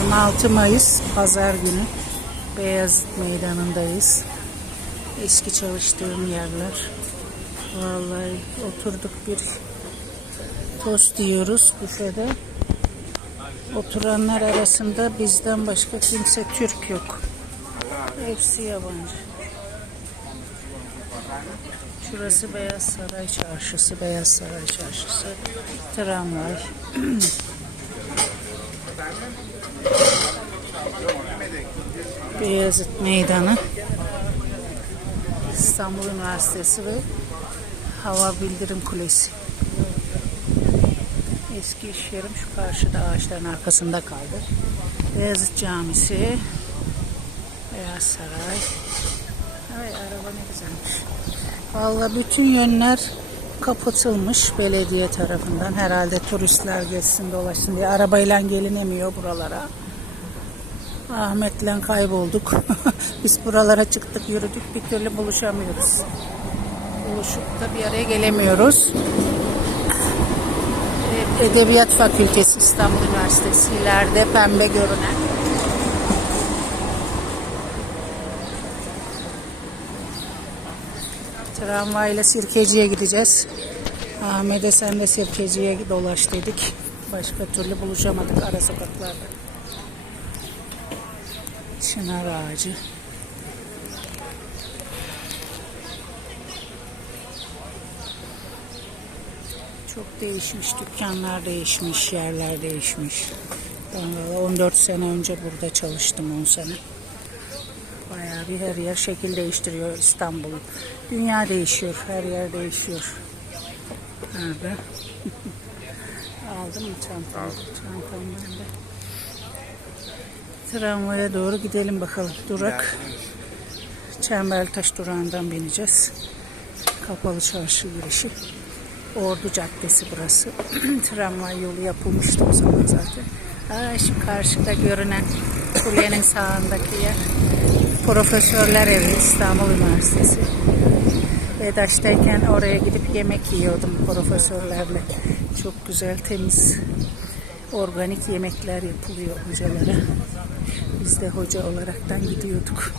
26 Mayıs Pazar günü Beyaz Meydanı'ndayız. Eski çalıştığım yerler. Vallahi oturduk bir tost yiyoruz büfede. Oturanlar arasında bizden başka kimse Türk yok. Hepsi yabancı. Şurası Beyaz Saray Çarşısı, Beyaz Saray Çarşısı. Tramvay. Beyazıt Meydanı. İstanbul Üniversitesi ve Hava Bildirim Kulesi. Eski iş yerim şu karşıda ağaçların arkasında kaldı. Beyazıt Camisi. Beyaz Saray. Ay araba ne güzelmiş. Vallahi bütün yönler kapatılmış belediye tarafından. Herhalde turistler geçsin dolaşsın diye arabayla gelinemiyor buralara. Ahmet'le kaybolduk. Biz buralara çıktık yürüdük bir türlü buluşamıyoruz. Buluşup da bir araya gelemiyoruz. Ee, Edebiyat Fakültesi İstanbul Üniversitesi ileride pembe görünen. Tramvayla Sirkeci'ye gideceğiz. Ahmet'e sen de Sirkeci'ye dolaş dedik. Başka türlü buluşamadık ara sokaklarda. Çınar ağacı. Çok değişmiş, dükkanlar değişmiş, yerler değişmiş. Ben valla 14 sene önce burada çalıştım 10 sene. Bayağı bir her yer şekil değiştiriyor İstanbul'u. Dünya değişiyor, her yer değişiyor. Nerede? Aldım mı çantamı? Çantam bende. Tramvaya doğru gidelim bakalım. Durak. Çembertaş durağından bineceğiz. Kapalı çarşı girişi. Ordu Caddesi burası. Tramvay yolu yapılmıştı o zaman zaten. Aa, şu karşıda görünen kulenin sağındaki yer. Profesörler Evi İstanbul Üniversitesi. Vedaş'tayken oraya gidip yemek yiyordum profesörlerle. Çok güzel, temiz, organik yemekler yapılıyor hocalara. Biz de hoca olaraktan gidiyorduk.